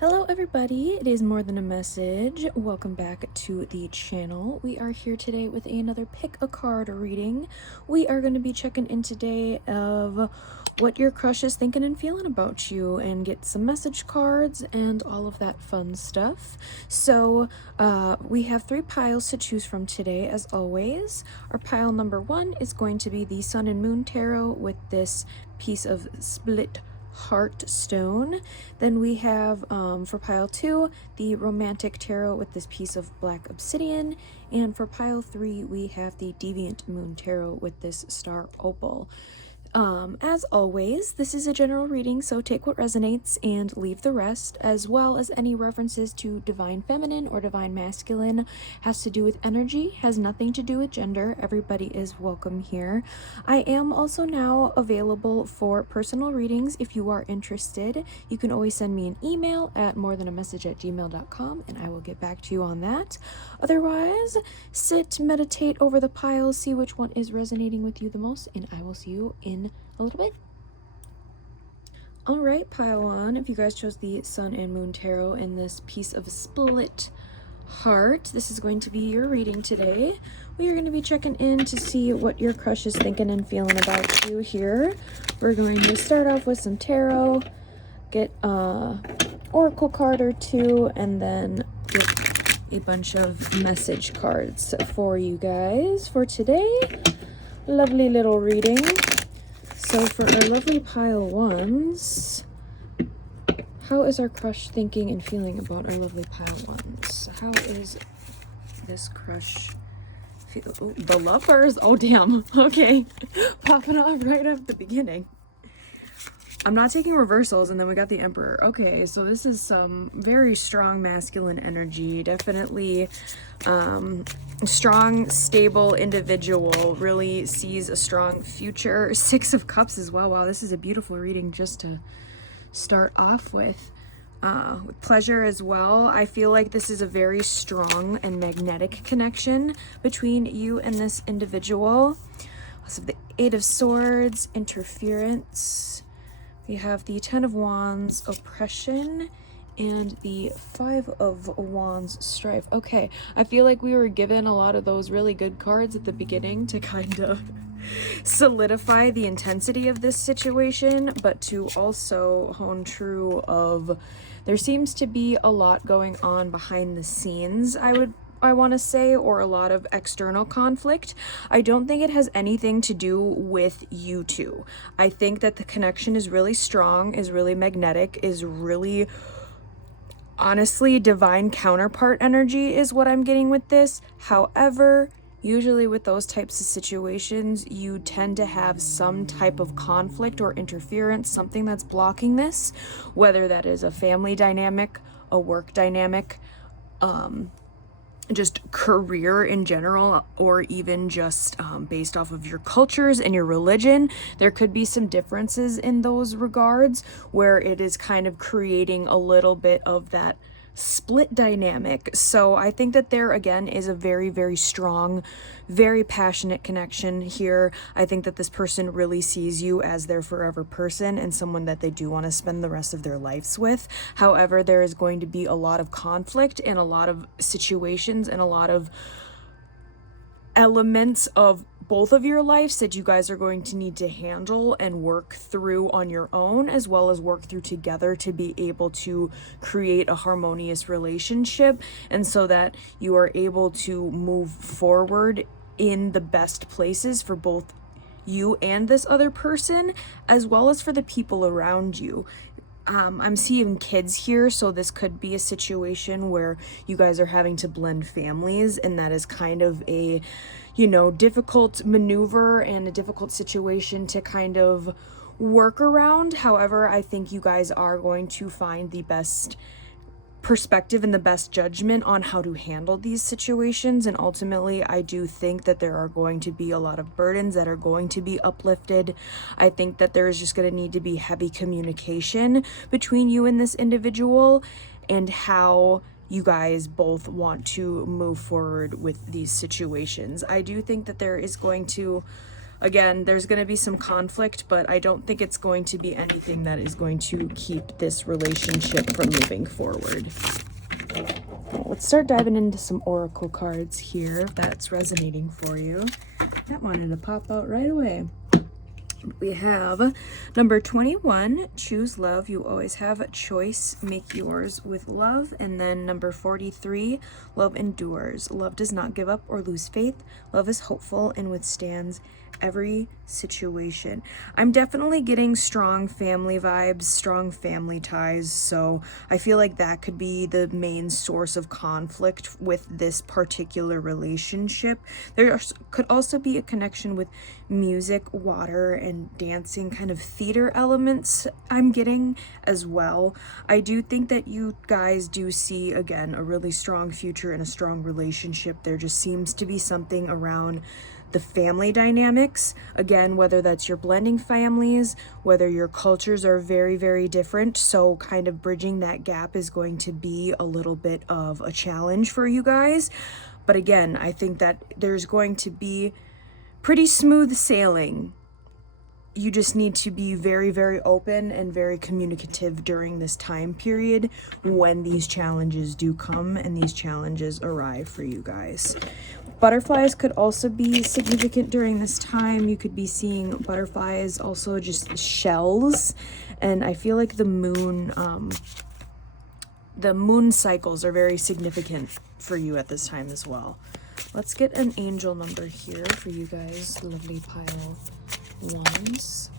Hello everybody, it is More Than a Message. Welcome back to the channel. We are here today with another pick a card reading. We are going to be checking in today of what your crush is thinking and feeling about you and get some message cards and all of that fun stuff. So we have 3 piles to choose from today as always. Our pile number 1 is going to be the Sun and Moon Tarot with this piece of split heart stone. Then we have for pile 2 the Romantic Tarot with this piece of black obsidian, and for pile 3 we have the Deviant Moon Tarot with this star opal. As always, this is a general reading, so take what resonates and leave the rest, as well as any references to divine feminine or divine masculine has to do with energy, has nothing to do with gender. Everybody is welcome here. I am also now available for personal readings if you are interested. You can always send me an email at morethanamessage@gmail.com and I will get back to you on that. Otherwise, sit, meditate over the piles, see which one is resonating with you the most, and I will see you in a little bit. All right, pile 1, if you guys chose the Sun and Moon Tarot in this piece of split heart, this is going to be your reading today. We are going to be checking in to see what your crush is thinking and feeling about you here. We're going to start off with some tarot, get an oracle card or 2, and then get a bunch of message cards for you guys for today. Lovely little reading. So for our lovely pile 1s, how is our crush thinking and feeling about our lovely pile 1s? How is this crush feel? Oh, the lovers. Oh, damn. Okay. Popping off right at the beginning. I'm not taking reversals, and then we got the Emperor. Okay, so this is some very strong masculine energy. Definitely strong, stable individual. Really sees a strong future. 6 of Cups as well. Wow, this is a beautiful reading just to start off with. With pleasure as well. I feel like this is a very strong and magnetic connection between you and this individual. Also, the 8 of Swords, interference. We have the 10 of Wands, oppression, and the 5 of Wands, strife. Okay, I feel like we were given a lot of those really good cards at the beginning to kind of solidify the intensity of this situation, but to also hone true of there seems to be a lot going on behind the scenes, I want to say, or a lot of external conflict. I don't think it has anything to do with you two. I think that the connection is really strong, is really magnetic, is really, honestly, divine counterpart energy is what I'm getting with this. However, usually with those types of situations, you tend to have some type of conflict or interference, something that's blocking this, whether that is a family dynamic, a work dynamic, just career in general, or even just based off of your cultures and your religion. There could be some differences in those regards where it is kind of creating a little bit of that split dynamic. So I think that there again is a very, very strong, very passionate connection here. I think that this person really sees you as their forever person and someone that they do want to spend the rest of their lives with. However, there is going to be a lot of conflict and a lot of situations and a lot of elements of both of your lives that you guys are going to need to handle and work through on your own, as well as work through together to be able to create a harmonious relationship, and so that you are able to move forward in the best places for both you and this other person, as well as for the people around you. I'm seeing kids here, so this could be a situation where you guys are having to blend families, and that is kind of a, you know, difficult maneuver and a difficult situation to kind of work around. However, I think you guys are going to find the best perspective and the best judgment on how to handle these situations, and ultimately I do think that there are going to be a lot of burdens that are going to be uplifted. I think that there is just going to need to be heavy communication between you and this individual and how you guys both want to move forward with these situations. I do think that there is going to Again, there's going to be some conflict, but I don't think it's going to be anything that is going to keep this relationship from moving forward. Well, let's start diving into some oracle cards here, if that's resonating for you. That wanted to pop out right away. We have number 21, choose love. You always have a choice. Make yours with love. And then number 43, love endures. Love does not give up or lose faith. Love is hopeful and withstands every situation. I'm definitely getting strong family vibes, strong family ties. So I feel like that could be the main source of conflict with this particular relationship. There could also be a connection with music, water, and dancing, kind of theater elements I'm getting as well. I do think that you guys do see, again, a really strong future and a strong relationship. There just seems to be something around the family dynamics, again, whether that's your blending families, whether your cultures are very, very different. So kind of bridging that gap is going to be a little bit of a challenge for you guys. But again, I think that there's going to be pretty smooth sailing. You just need to be very, very open and very communicative during this time period when these challenges do come and these challenges arrive for you guys. Butterflies could also be significant during this time. You could be seeing butterflies, also just shells. And I feel like the moon cycles are very significant for you at this time as well. Let's get an angel number here for you guys, lovely pile ones.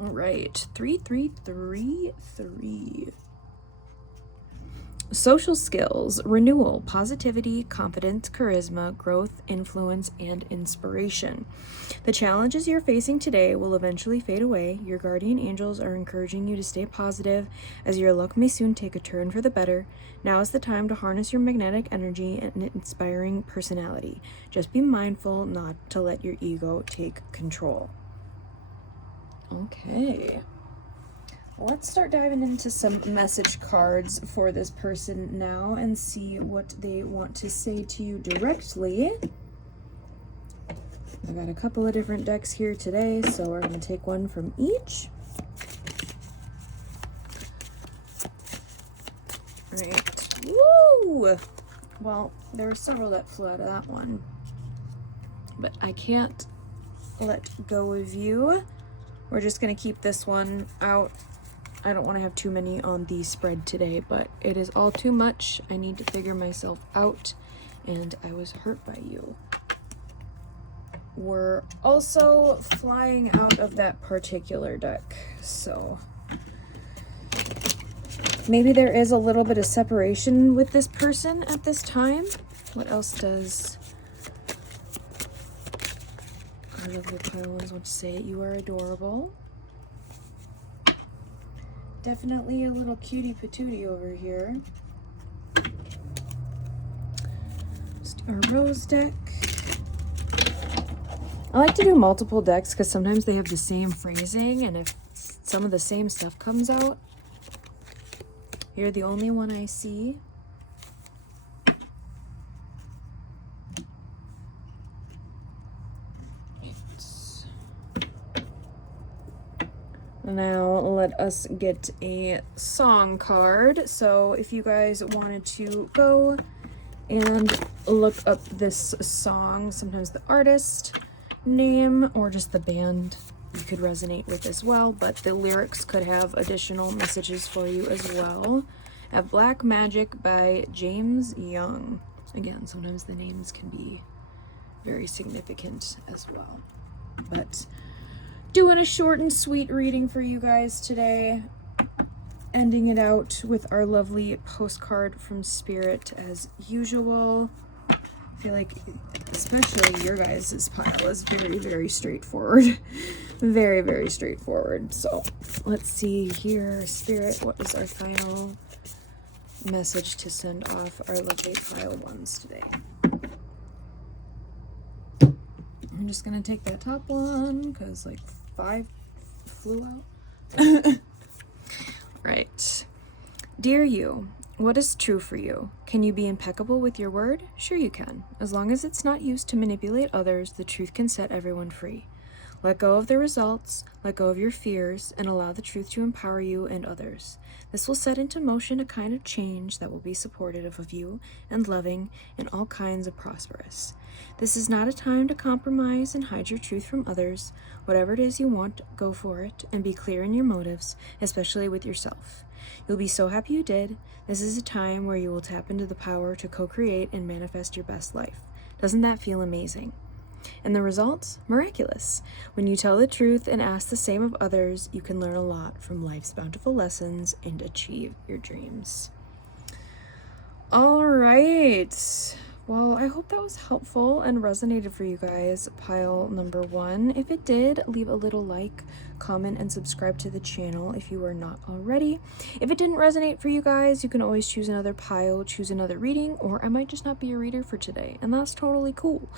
All right, 3333. Social skills, renewal, positivity, confidence, charisma, growth, influence, and inspiration. The challenges you're facing today will eventually fade away. Your guardian angels are encouraging you to stay positive, as your luck may soon take a turn for the better. Now is the time to harness your magnetic energy and inspiring personality. Just be mindful not to let your ego take control. Okay. Let's start diving into some message cards for this person now and see what they want to say to you directly. I got a couple of different decks here today, so we're going to take one from each. All right. Woo! Well, there were several that flew out of that one, but I can't let go of you. We're just going to keep this one out. I don't want to have too many on the spread today, but it is all too much. I need to figure myself out, and I was hurt by you. We're also flying out of that particular deck, so maybe there is a little bit of separation with this person at this time. What else does our lovely pile ones want to say? You are adorable. Definitely a little cutie patootie over here. Just our rose deck. I like to do multiple decks because sometimes they have the same phrasing, and if some of the same stuff comes out, you're the only one I see. Now let us get a song card. So if you guys wanted to go and look up this song, sometimes the artist name or just the band you could resonate with as well, but the lyrics could have additional messages for you as well. I have Black Magic by James Young. Again, sometimes the names can be very significant as well. But doing a short and sweet reading for you guys today. Ending it out with our lovely postcard from Spirit as usual. I feel like especially your guys' pile is very, very straightforward. Very, very straightforward. So let's see here, Spirit, what is our final message to send off our lovely pile ones today? I'm just gonna take that top one because like 5 flew out. Right. Dear you, What is true for you? Can you be impeccable with your word? Sure you can. As long as it's not used to manipulate others, the truth can set everyone free. Let go of the results, let go of your fears, and allow the truth to empower you and others. This will set into motion a kind of change that will be supportive of you and loving and all kinds of prosperous. This is not a time to compromise and hide your truth from others. Whatever it is you want, go for it and be clear in your motives, especially with yourself. You'll be so happy you did. This is a time where you will tap into the power to co-create and manifest your best life. Doesn't that feel amazing? And the results? Miraculous. When you tell the truth and ask the same of others, you can learn a lot from life's bountiful lessons and achieve your dreams. All right. Well, I hope that was helpful and resonated for you guys, pile number 1. If it did, leave a little like, comment, and subscribe to the channel if you are not already. If it didn't resonate for you guys, you can always choose another pile, choose another reading, or I might just not be a reader for today, and that's totally cool.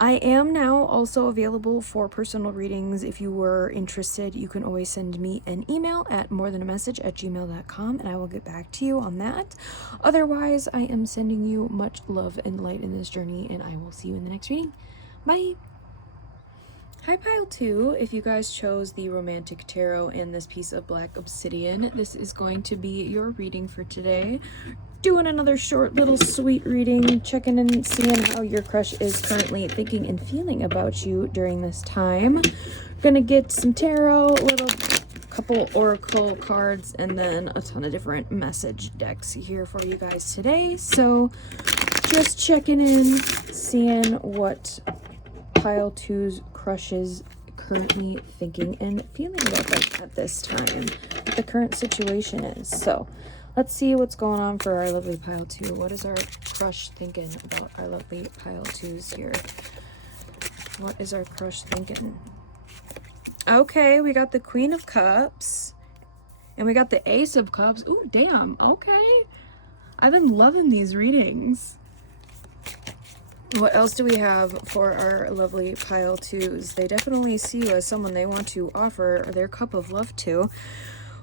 I am now also available for personal readings. If you were interested, you can always send me an email at morethanamessage@gmail.com, and I will get back to you on that. Otherwise, I am sending you much love and light in this journey, and I will see you in the next reading. Bye! Hi pile 2, if you guys chose the romantic tarot and this piece of black obsidian, this is going to be your reading for today. Doing another short little sweet reading, checking in, seeing how your crush is currently thinking and feeling about you during this time. Gonna get some tarot, little couple oracle cards, and then a ton of different message decks here for you guys today. So just checking in, seeing what pile 2's crush is currently thinking and feeling about them at this time, what the current situation is. So let's see what's going on for our lovely pile 2. What is our crush thinking about our lovely pile 2s here? What is our crush thinking? Okay, we got the Queen of Cups and we got the Ace of Cups. Ooh, damn. Okay, I've been loving these readings. What else do we have for our lovely pile 2s? They definitely see you as someone they want to offer their cup of love to.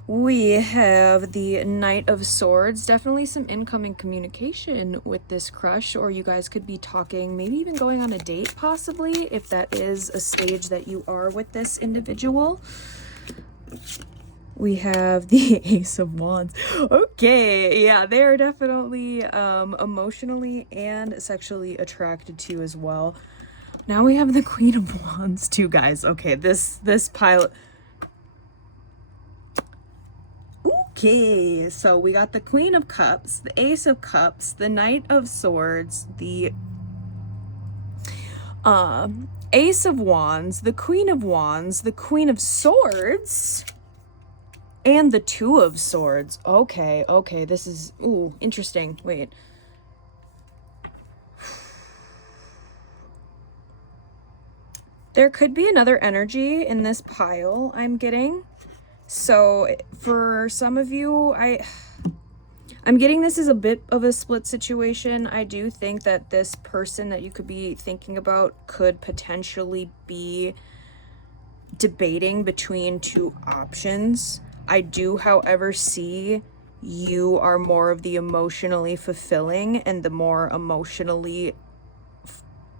We have the Knight of Swords. Definitely some incoming communication with this crush, or you guys could be talking, maybe even going on a date possibly, if that is a stage that you are with this individual. We have the Ace of Wands. Okay, yeah, they are definitely emotionally and sexually attracted to you as well. Now we have the Queen of Wands too, guys. Okay, this pile. Okay, so we got the Queen of Cups, the Ace of Cups, the Knight of Swords, the Ace of Wands, the Queen of Wands, the Queen of Swords, and the Two of Swords. Okay, okay, this is, ooh, interesting. Wait. There could be another energy in this pile I'm getting. So for some of you, I'm getting this is a bit of a split situation. I do think that this person that you could be thinking about could potentially be debating between two options. I do, however, see you are more of the emotionally fulfilling and the more emotionally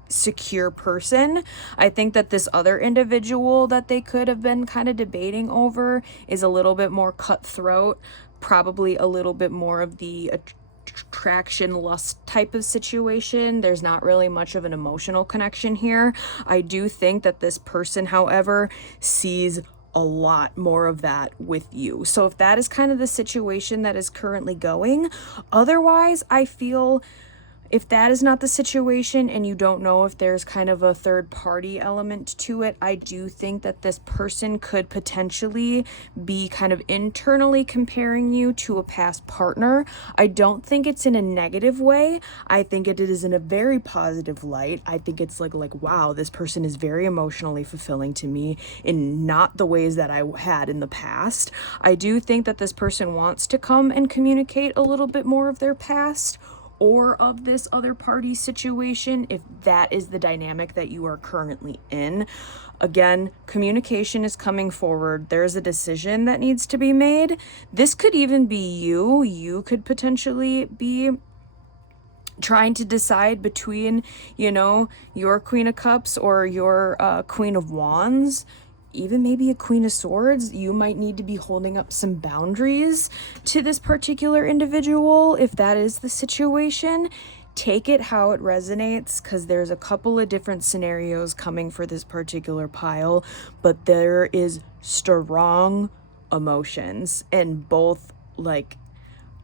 secure person. I think that this other individual that they could have been kind of debating over is a little bit more cutthroat, probably a little bit more of the attraction lust type of situation. There's not really much of an emotional connection here. I do think that this person, however, sees a lot more of that with you. So if that is kind of the situation that is currently going, otherwise I feel if that is not the situation and you don't know if there's kind of a third party element to it, I do think that this person could potentially be kind of internally comparing you to a past partner. I don't think it's in a negative way. I think it is in a very positive light. I think it's like wow, this person is very emotionally fulfilling to me in not the ways that I had in the past. I do think that this person wants to come and communicate a little bit more of their past, or of this other party situation, if that is the dynamic that you are currently in. Again, communication is coming forward. There's a decision that needs to be made. This could even be you. You could potentially be trying to decide between, you know, your Queen of Cups or your Queen of Wands, even maybe a Queen of Swords. You might need to be holding up some boundaries to this particular individual if that is the situation. Take it how it resonates, because there's a couple of different scenarios coming for this particular pile, but there is strong emotions in both, like,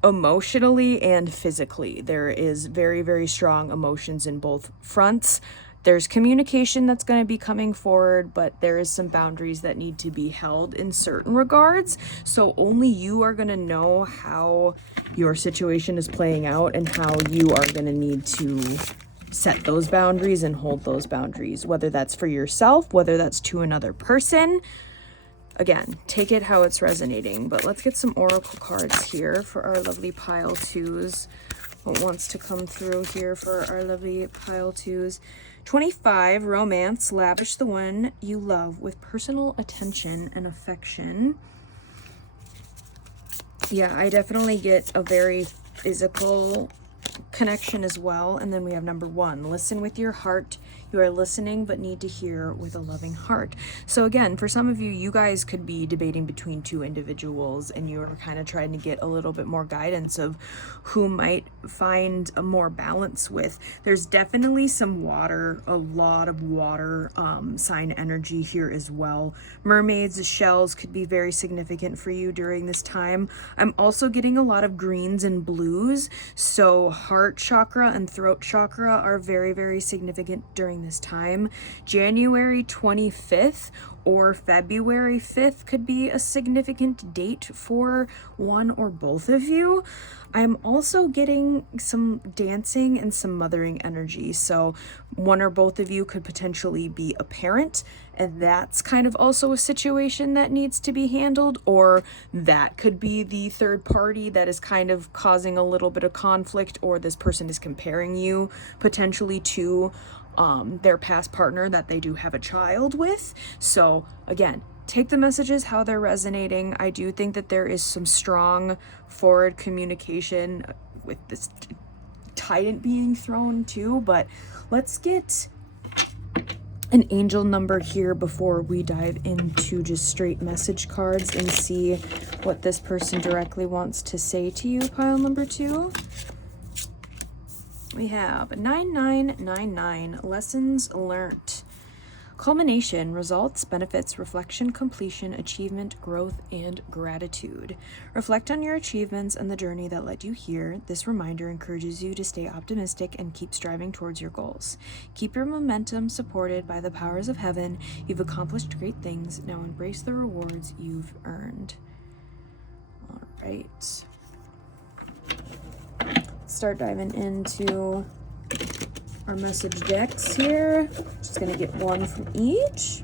emotionally and physically. There is very, very strong emotions in both fronts. There's communication that's going to be coming forward, but there is some boundaries that need to be held in certain regards. So only you are going to know how your situation is playing out and how you are going to need to set those boundaries and hold those boundaries, whether that's for yourself, whether that's to another person. Again, take it how it's resonating, but let's get some oracle cards here for our lovely pile twos. What wants to come through here for our lovely pile twos? 25, romance, lavish the one you love with personal attention and affection. Yeah, I definitely get a very physical connection as well. And then we have number 1, listen with your heart. You are listening but need to hear with a loving heart. So again, for some of you, you guys could be debating between 2 individuals and you're kind of trying to get a little bit more guidance of who might find a more balance with. There's definitely some water, a lot of water sign energy here as well. Mermaids, shells could be very significant for you during this time. I'm also getting a lot of greens and blues, so heart chakra and throat chakra are very, very significant during this time. January 25th or February 5th could be a significant date for one or both of you. I'm also getting some dancing and some mothering energy. So one or both of you could potentially be a parent, and that's kind of also a situation that needs to be handled, or that could be the third party that is kind of causing a little bit of conflict, or this person is comparing you potentially to their past partner that they do have a child with. So again, take the messages how they're resonating. I do think that there is some strong forward communication with this trident being thrown too, but let's get an angel number here before we dive into just straight message cards and see what this person directly wants to say to you. Pile number 2. We have 9999, lessons learned. Culmination, results, benefits, reflection, completion, achievement, growth, and gratitude. Reflect on your achievements and the journey that led you here. This reminder encourages you to stay optimistic and keep striving towards your goals. Keep your momentum supported by the powers of heaven. You've accomplished great things. Now embrace the rewards you've earned. All right. Start diving into our message decks here. Just gonna get one from each.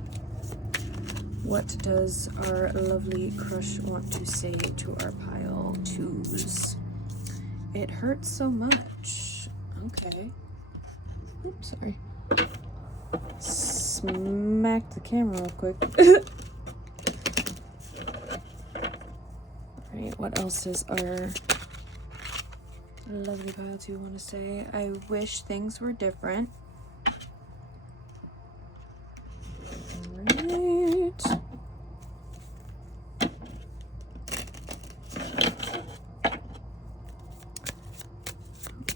What does our lovely crush want to say to our pile twos? It hurts so much. Okay. Oops, sorry. Smack the camera real quick. Alright, what else does our lovely pile two want to say? I wish things were different. Alright.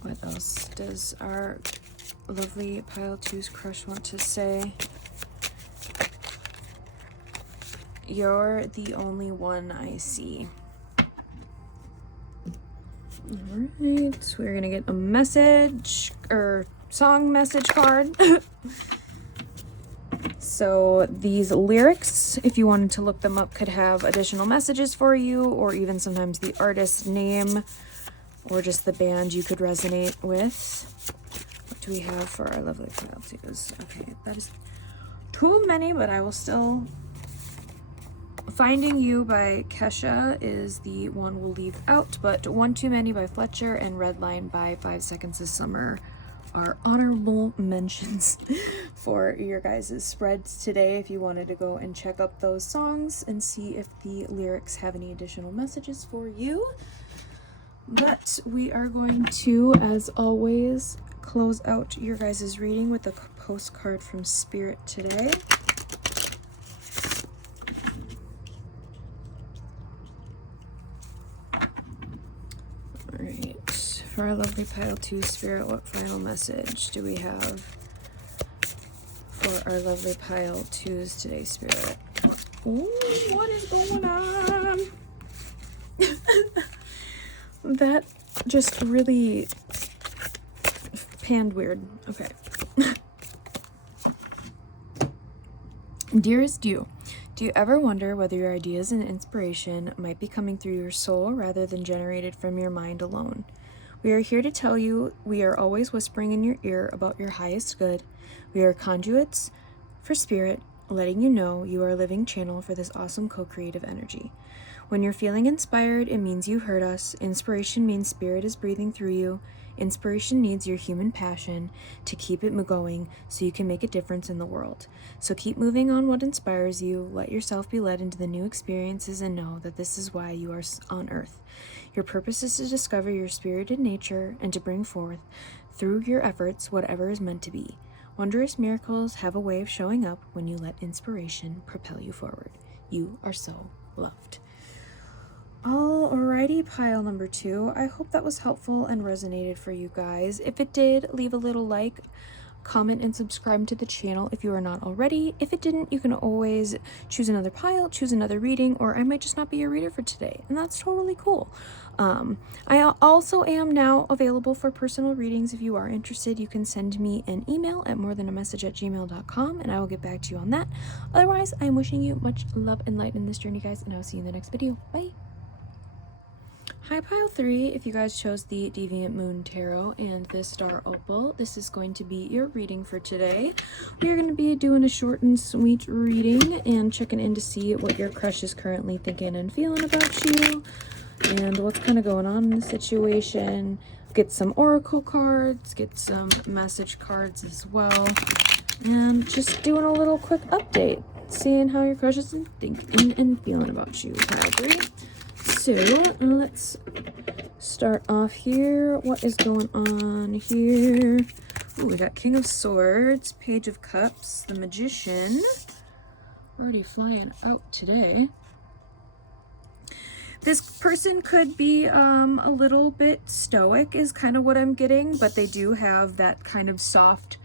What else does our lovely pile two's crush want to say? You're the only one I see. Alright, we're gonna get a message or song message card. So these lyrics, if you wanted to look them up, could have additional messages for you, or even sometimes the artist's name or just the band you could resonate with. What do we have for our lovely pile twos? Okay, that is too many, but I will still Finding You by Kesha is the one we'll leave out, but One Too Many by Fletcher and Redline by 5 Seconds of Summer are honorable mentions for your guys' spreads today if you wanted to go and check up those songs and see if the lyrics have any additional messages for you. But we are going to, as always, close out your guys' reading with a postcard from Spirit today. Alright, for our lovely pile 2 Spirit, what final message do we have for our lovely pile 2s today, Spirit? Ooh, what is going on? That just really panned weird. Okay. Dearest you, do you ever wonder whether your ideas and inspiration might be coming through your soul rather than generated from your mind alone? We are here to tell you we are always whispering in your ear about your highest good. We are conduits for Spirit, letting you know you are a living channel for this awesome co-creative energy. When you're feeling inspired, it means you heard us. Inspiration means Spirit is breathing through you. Inspiration needs your human passion to keep it going so you can make a difference in the world. So keep moving on what inspires you. Let yourself be led into the new experiences and know that this is why you are on Earth. Your purpose is to discover your spirited nature and to bring forth, through your efforts, whatever is meant to be. Wondrous miracles have a way of showing up when you let inspiration propel you forward. You are so loved. Alrighty, pile number 2. I hope that was helpful and resonated for you guys. If it did, leave a little like, comment, and subscribe to the channel if you are not already. If it didn't, you can always choose another pile, choose another reading, or I might just not be your reader for today, and that's totally cool. I also am now available for personal readings. If you are interested, you can send me an email at morethanamessage@gmail.com, and I will get back to you on that. Otherwise, I am wishing you much love and light in this journey, guys, and I will see you in the next video. Bye! Hi pile 3, if you guys chose the Deviant Moon Tarot and the Star Opal, this is going to be your reading for today. We are going to be doing a short and sweet reading and checking in to see what your crush is currently thinking and feeling about you and what's kind of going on in the situation. Get some oracle cards, get some message cards as well, and just doing a little quick update, seeing how your crush is thinking and feeling about you, pile 3. So let's start off here. What is going on here? Ooh, we got King of Swords, Page of Cups, the Magician. Already flying out today. This person could be a little bit stoic is kind of what I'm getting, but they do have that kind of softy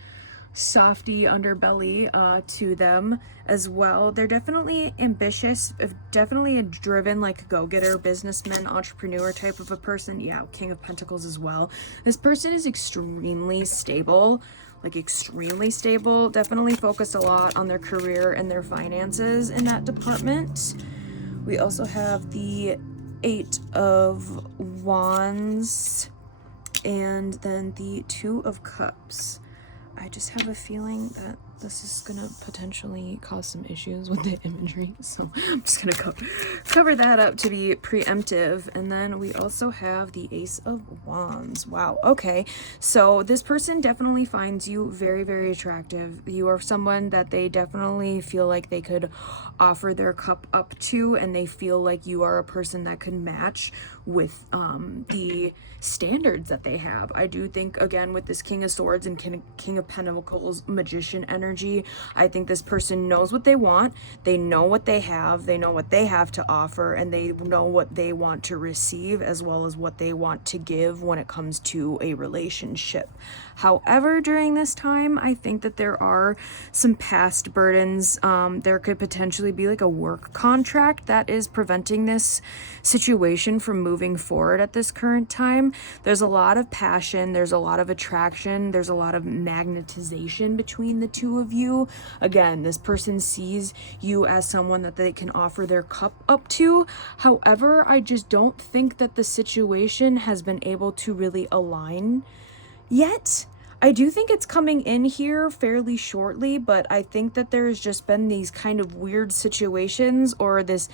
underbelly to them as well. They're definitely ambitious, definitely a driven, like go-getter, businessman, entrepreneur type of a person. Yeah, King of Pentacles as well. This person is extremely stable, definitely focused a lot on their career and their finances in that department. We also have the 8 of Wands and then the 2 of Cups. I just have a feeling that this is gonna potentially cause some issues with the imagery, so I'm just gonna cover that up to be preemptive. And then we also have the Ace of Wands. Wow, okay, so this person definitely finds you very, very attractive. You are someone that they definitely feel like they could offer their cup up to, and they feel like you are a person that could match with the standards that they have. I do think, again, with this King of Swords and King of Pentacles Magician energy, I think this person knows what they want, they know what they have to offer, and they know what they want to receive as well as what they want to give when it comes to a relationship. However, during this time, I think that there are some past burdens. There could potentially be like a work contract that is preventing this situation from moving forward at this current time. There's a lot of passion, there's a lot of attraction, there's a lot of magnetization between the two of you. Again, this person sees you as someone that they can offer their cup up to. However, I just don't think that the situation has been able to really align yet. I do think it's coming in here fairly shortly, but I think that there's just been these kind of weird situations or this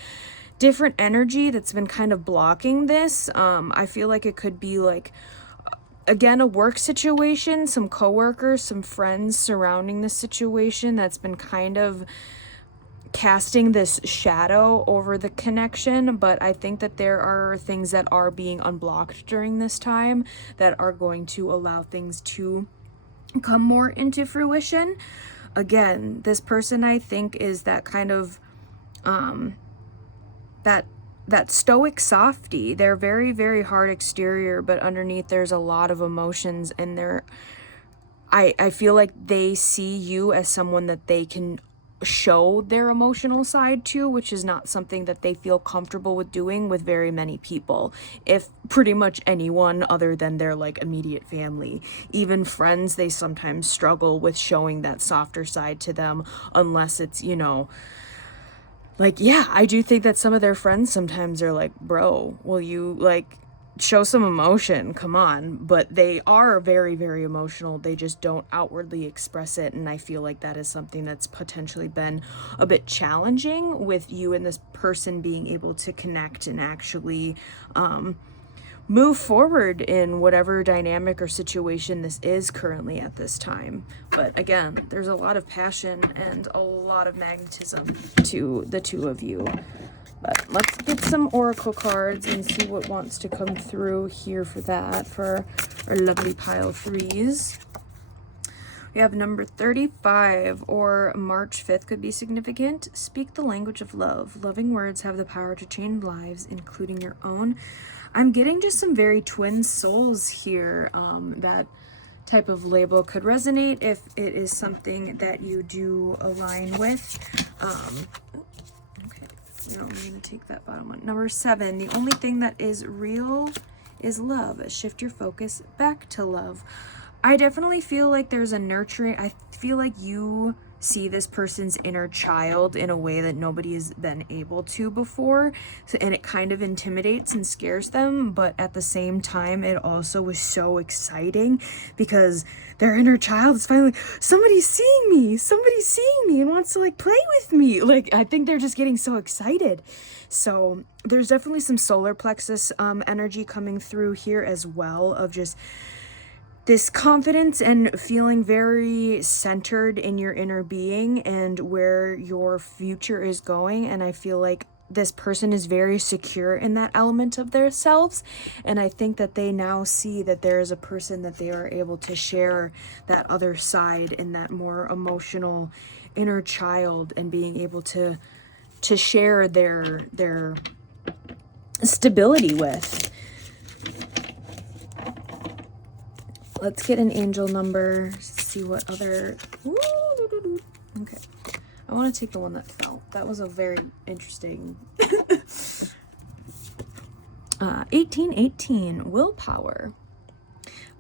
different energy that's been kind of blocking this. I feel like it could be like, again, a work situation, some coworkers, some friends surrounding the situation that's been kind of casting this shadow over the connection. But I think that there are things that are being unblocked during this time that are going to allow things to come more into fruition. Again, this person, I think, is that kind of that stoic softy. They're very, very hard exterior, but underneath there's a lot of emotions, and I feel like they see you as someone that they can show their emotional side to, which is not something that they feel comfortable with doing with very many people, if pretty much anyone other than their like immediate family. Even friends, they sometimes struggle with showing that softer side to them, unless it's, you know, like, yeah, I do think that some of their friends sometimes are like, bro, will you like show some emotion, come on. But they are very, very emotional. They just don't outwardly express it, and I feel like that is something that's potentially been a bit challenging with you and this person being able to connect and actually move forward in whatever dynamic or situation this is currently at this time. But again, there's a lot of passion and a lot of magnetism to the two of you. But let's get some oracle cards and see what wants to come through here for that, for our lovely pile threes. We have number 35, or March 5th could be significant. Speak the language of love. Loving words have the power to change lives, including your own. I'm getting just some very twin souls here. That type of label could resonate if it is something that you do align with. Okay, no, I'm going to take that bottom one. Number 7, the only thing that is real is love. Shift your focus back to love. I definitely feel like there's a nurturing, I feel like you see this person's inner child in a way that nobody has been able to before. So, and it kind of intimidates and scares them, but at the same time, it also was so exciting because their inner child is finally like, somebody's seeing me and wants to like play with me. Like, I think they're just getting so excited. So there's definitely some solar plexus energy coming through here as well, of just this confidence and feeling very centered in your inner being and where your future is going. And I feel like this person is very secure in that element of themselves. And I think that they now see that there is a person that they are able to share that other side and that more emotional inner child, and being able to share their stability with. Let's get an angel number, see what other, okay. I want to take the one that fell. That was a very interesting, 1818, willpower.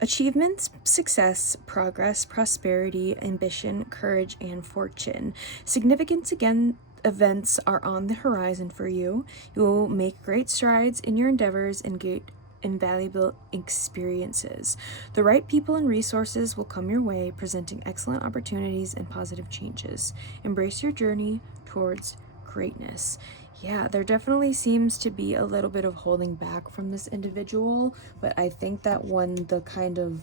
Achievements, success, progress, prosperity, ambition, courage, and fortune. Significance again. Events are on the horizon for you. You will make great strides in your endeavors and get invaluable experiences. The right people and resources will come your way, presenting excellent opportunities and positive changes. Embrace your journey towards greatness. Yeah, there definitely seems to be a little bit of holding back from this individual, but I think that when the kind of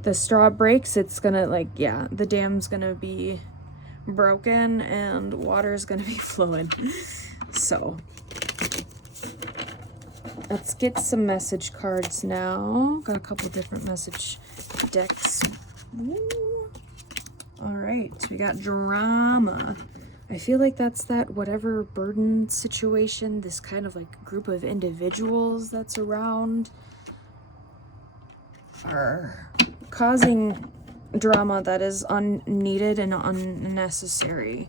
the straw breaks, it's gonna, like, yeah, the dam's gonna be broken and water is gonna be flowing. So let's get some message cards now. Got a couple different message decks. Ooh. All right, we got drama. I feel like that's that whatever burden situation, this kind of like group of individuals that's around are causing drama that is unneeded and unnecessary.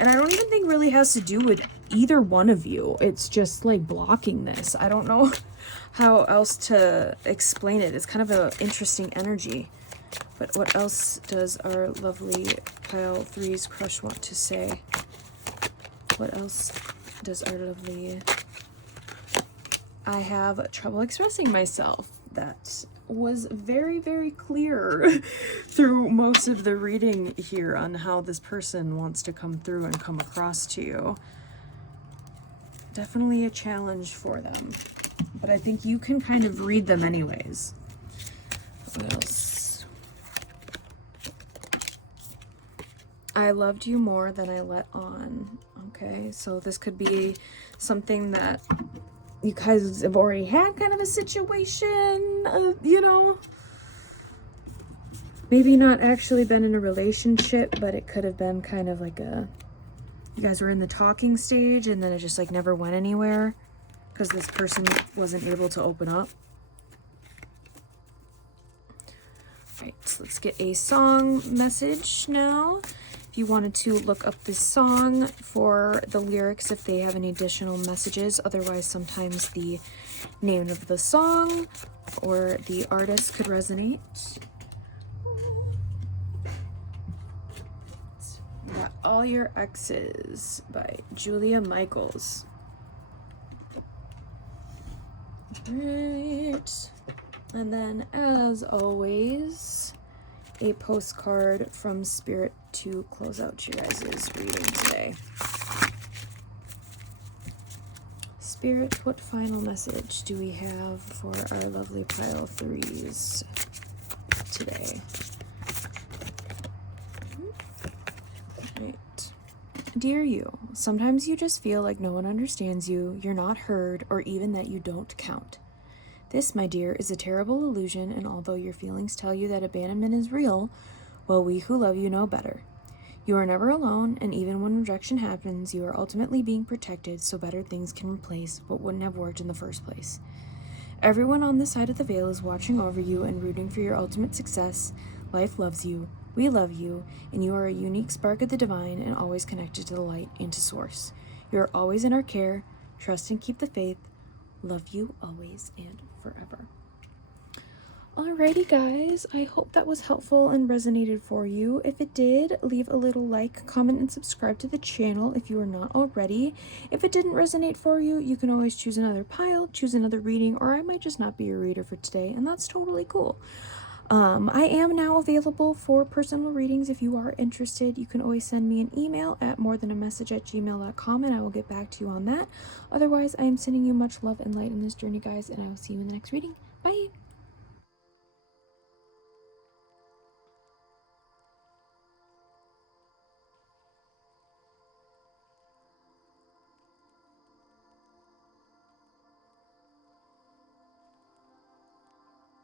And I don't even think really has to do with either one of you. It's just like blocking this. I don't know how else to explain it. It's kind of an interesting energy. But what else does our lovely pile threes crush want to say? What else does our lovely... I have trouble expressing myself. that was very, very clear through most of the reading here on how this person wants to come through and come across to you. Definitely a challenge for them, but I think you can kind of read them anyways. What else? I loved you more than I let on. Okay, so this could be something that you guys have already had kind of a situation, you know, maybe not actually been in a relationship, but it could have been kind of like you guys were in the talking stage and then it just like never went anywhere because this person wasn't able to open up. All right, so let's get a song message now. If you wanted to look up this song for the lyrics, if they have any additional messages, otherwise sometimes the name of the song or the artist could resonate. We got All Your Exes by Julia Michaels. Right. And then, as always, a postcard from Spirit to close out you guys' reading today. Spirit, what final message do we have for our lovely pile of threes today? Right. Dear you, sometimes you just feel like no one understands you, you're not heard, or even that you don't count. This, my dear, is a terrible illusion, and although your feelings tell you that abandonment is real, well, we who love you know better. You are never alone, and even when rejection happens, you are ultimately being protected so better things can replace what wouldn't have worked in the first place. Everyone on this side of the veil is watching over you and rooting for your ultimate success. Life loves you, we love you, and you are a unique spark of the divine and always connected to the light and to source. You are always in our care. Trust and keep the faith. Love you always and forever. Alrighty guys, I hope that was helpful and resonated for you. If it did, leave a little like, comment, and subscribe to the channel if you are not already. If it didn't resonate for you, you can always choose another pile, choose another reading, or I might just not be your reader for today, and that's totally cool. I am now available for personal readings. If you are interested, you can always send me an email at morethanamessage@gmail.com and I will get back to you on that. Otherwise, I am sending you much love and light in this journey, guys, and I will see you in the next reading. Bye!